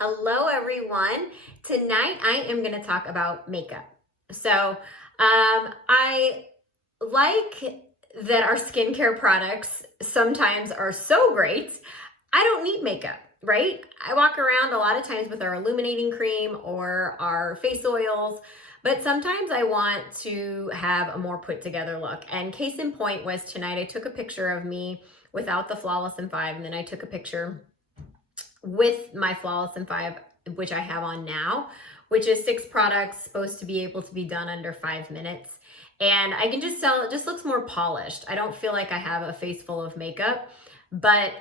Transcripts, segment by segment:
Hello, everyone. Tonight I am going to talk about makeup. I like that our skincare products sometimes are so great. I don't need makeup, right? I walk around a lot of times with our illuminating cream or our face oils, but sometimes I want to have a more put together look. And case in point was tonight I took a picture of me without the Flawless M5, and then I took a ppicture with my Flawless M5, which I have on now, which is 6 products supposed to be able to be done under 5 minutes. And I can just tell it just looks more polished. I don't feel like I have a face full of makeup, but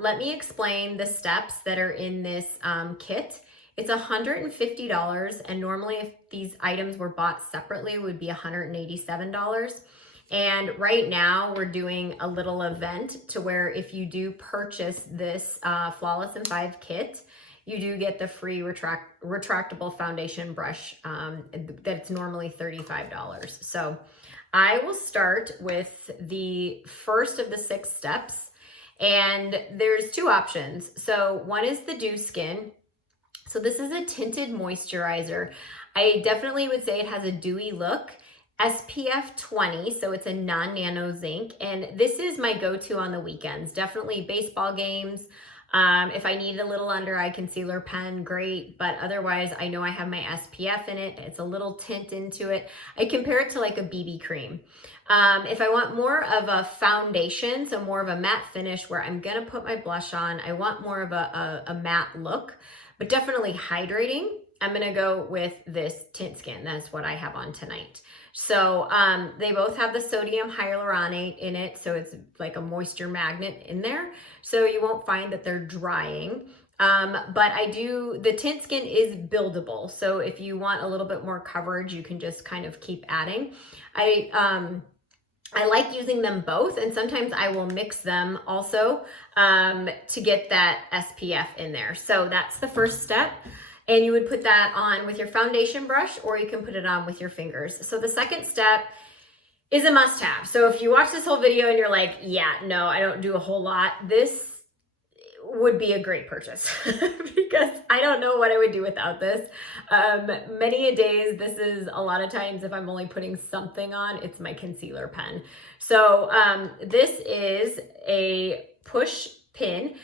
let me explain the steps that are in this kit. It's $150, and normally if these items were bought separately, it would be $187. And right now we're doing a little event to where if you do purchase this Flawless M5 kit, you do get the free retractable foundation brush that's normally $35. So I will start with the first of the 6 steps, and there's 2 options. So one is the Dew Skin. So this is a tinted moisturizer. I definitely would say it has a dewy look. SPF 20, so it's a non-nano zinc, and this is my go-to on the weekends. Definitely baseball games. If I need a little under eye concealer pen, great, but otherwise I know I have my SPF in it. It's a little tint into it. I compare it to like a BB cream. If I want more of a foundation, so more of a matte finish where I'm gonna put my blush on, I want more of a matte look, but definitely hydrating, I'm gonna go with this Tint Skin. That's what I have on tonight. So they both have the sodium hyaluronate in it, so it's like a moisture magnet in there, so you won't find that they're drying. But the Tint Skin is buildable, so if you want a little bit more coverage, you can just kind of keep adding. I like using them both, and sometimes I will mix them also to get that SPF in there. So that's the first step. And you would put that on with your foundation brush, or you can put it on with your fingers. So the second step is a must-have. So if you watch this whole video and you're like, yeah, no, I don't do a whole lot, this would be a great purchase because I don't know what I would do without this. Many a days, this is a lot of times if I'm only putting something on, it's my concealer pen. So this is a push pin.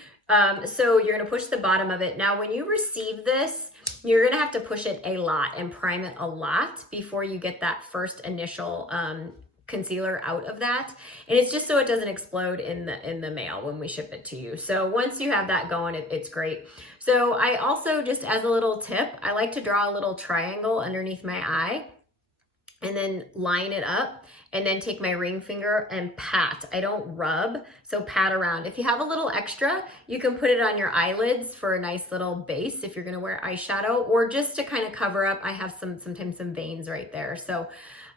So you're gonna push the bottom of it. Now, when you receive this, you're gonna have to push it a lot and prime it a lot before you get that first initial concealer out of that. And it's just so it doesn't explode in the mail when we ship it to you. So once you have that going, it's great. So I also, just as a little tip, I like to draw a little triangle underneath my eye and then line it up, and then take my ring finger and pat. I don't rub, so pat around. If you have a little extra, you can put it on your eyelids for a nice little base if you're gonna wear eyeshadow, or just to kind of cover up. I have sometimes some veins right there. So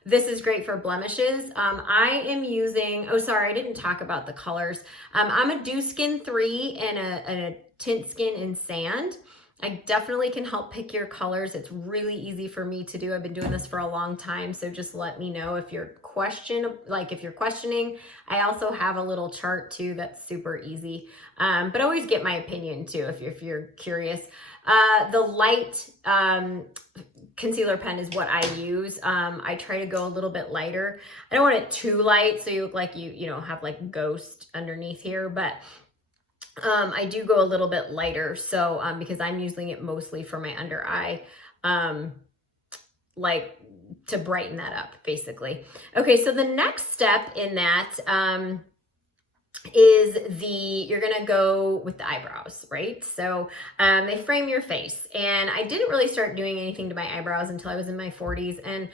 this is great for blemishes. I am using, oh sorry, I didn't talk about the colors. I'm a Dew Skin 3 and a Tint Skin in Sand. I definitely can help pick your colors. It's really easy for me to do. I've been doing this for a long time, so just let me know if you're questioning. I also have a little chart too that's super easy, but always get my opinion too if you're curious. The light concealer pen is what I use. I try to go a little bit lighter. I don't want it too light so you look like you have like ghost underneath here, but I do go a little bit lighter, so because I'm using it mostly for my under eye, like to brighten that up, basically. Okay, so the next step in that is you're gonna go with the eyebrows, right? So they frame your face, and I didn't really start doing anything to my eyebrows until I was in my 40s, and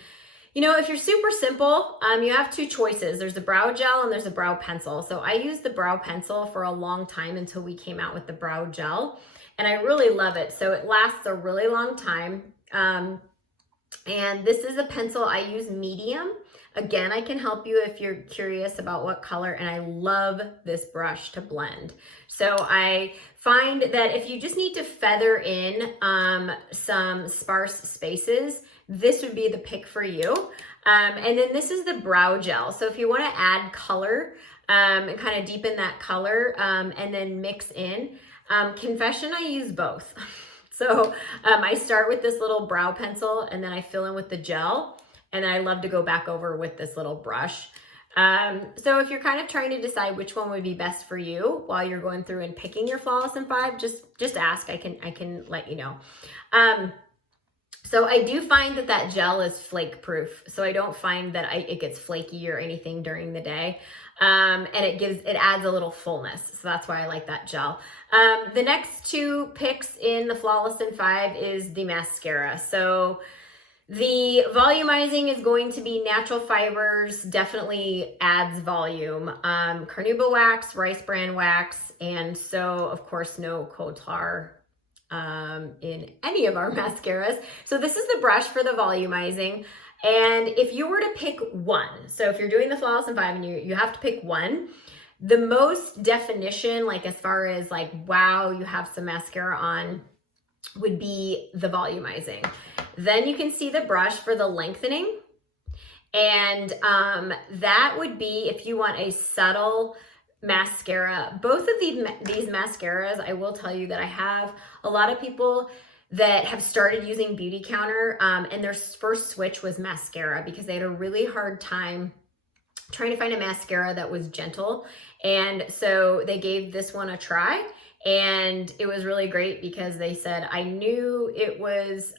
if you're super simple, you have 2 choices. There's a brow gel and there's a brow pencil. So I used the brow pencil for a long time until we came out with the brow gel, and I really love it. So it lasts a really long time. And this is a pencil. I use medium. Again, I can help you if you're curious about what color, and I love this brush to blend. So I find that if you just need to feather in some sparse spaces, this would be the pick for you. And then this is the brow gel. So if you want to add color and kind of deepen that color and then mix in, confession, I use both. So I start with this little brow pencil and then I fill in with the gel. And then I love to go back over with this little brush. So if you're kind of trying to decide which one would be best for you while you're going through and picking your Flawless in 5, just ask. I can let you know. So I do find that gel is flake proof. So I don't find that it gets flaky or anything during the day. And it adds a little fullness. So that's why I like that gel. The next 2 picks in the Flawless in 5 is the mascara. So the volumizing is going to be natural fibers, definitely adds volume. Carnauba wax, rice bran wax, and so of course no coal tar in any of our mascaras. So this is the brush for the volumizing. And if you were to pick one, so if you're doing the Flawless in 5 and you have to pick one, the most definition, like as far as like, wow, you have some mascara on, would be the volumizing. Then you can see the brush for the lengthening. And that would be if you want a subtle mascara. Both of these mascaras, I will tell you that I have a lot of people that have started using Beauty Counter and their first switch was mascara because they had a really hard time trying to find a mascara that was gentle. And so they gave this one a try. And it was really great because they said, I knew it was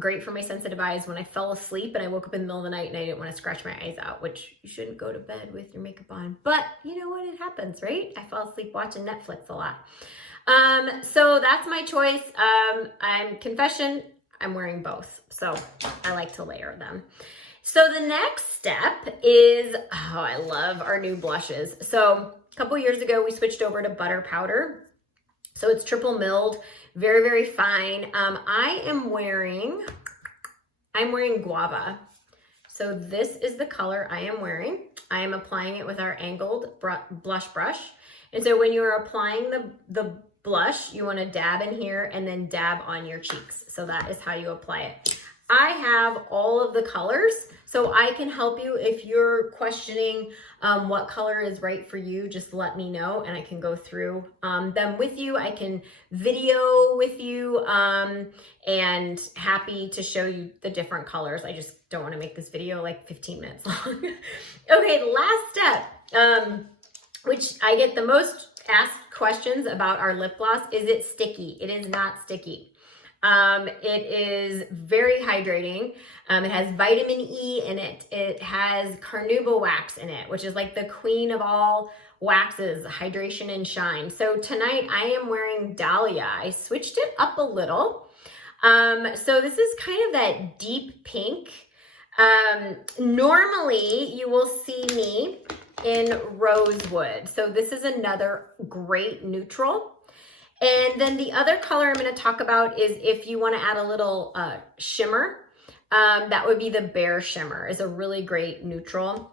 great for my sensitive eyes when I fell asleep and I woke up in the middle of the night and I didn't want to scratch my eyes out, which you shouldn't go to bed with your makeup on. But you know what? It happens, right? I fall asleep watching Netflix a lot. So that's my choice. Confession, I'm wearing both. So I like to layer them. So the next step is, I love our new blushes. So a couple years ago, we switched over to butter powder. So it's triple milled, very, very fine. I'm wearing Guava. So this is the color I am wearing. I am applying it with our angled blush brush. And so when you're applying the blush, you want to dab in here and then dab on your cheeks. So that is how you apply it. I have all of the colors, so I can help you if you're questioning what color is right for you. Just let me know and I can go through them with you. I can video with you and happy to show you the different colors. I just don't want to make this video like 15 minutes long. Okay, last step, which I get the most asked questions about our lip gloss. Is it sticky? It is not sticky. It is very hydrating. It has vitamin E in it. It has carnauba wax in it, which is like the queen of all waxes, hydration and shine. So tonight I am wearing Dahlia. I switched it up a little. So this is kind of that deep pink. Normally you will see me in Rosewood. So this is another great neutral. And then the other color I'm going to talk about is if you want to add a little shimmer, that would be the Bare Shimmer. Is a really great neutral.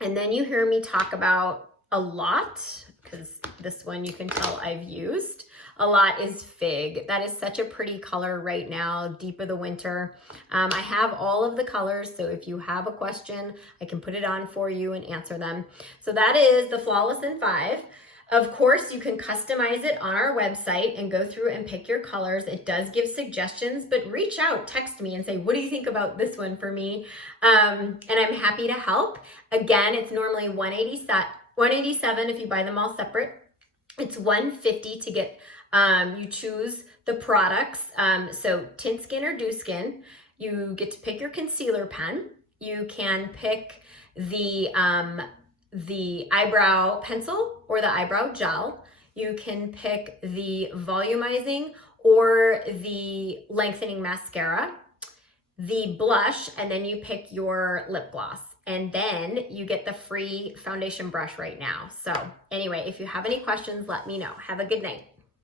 And then you hear me talk about a lot, because this one you can tell I've used. A lot is Fig. That is such a pretty color right now, deep of the winter. I have all of the colors, so if you have a question, I can put it on for you and answer them. So that is the Flawless in 5. Of course, you can customize it on our website and go through and pick your colors. It does give suggestions, but reach out, text me and say, what do you think about this one for me? And I'm happy to help. Again, it's normally $187 if you buy them all separate. It's $150 to get, you choose the products. So Tint Skin or Dew Skin. You get to pick your concealer pen. You can pick the eyebrow pencil or the eyebrow gel. You can pick the volumizing or the lengthening mascara, the blush, and then you pick your lip gloss. And then you get the free foundation brush right now. So anyway, if you have any questions, let me know. Have a good night.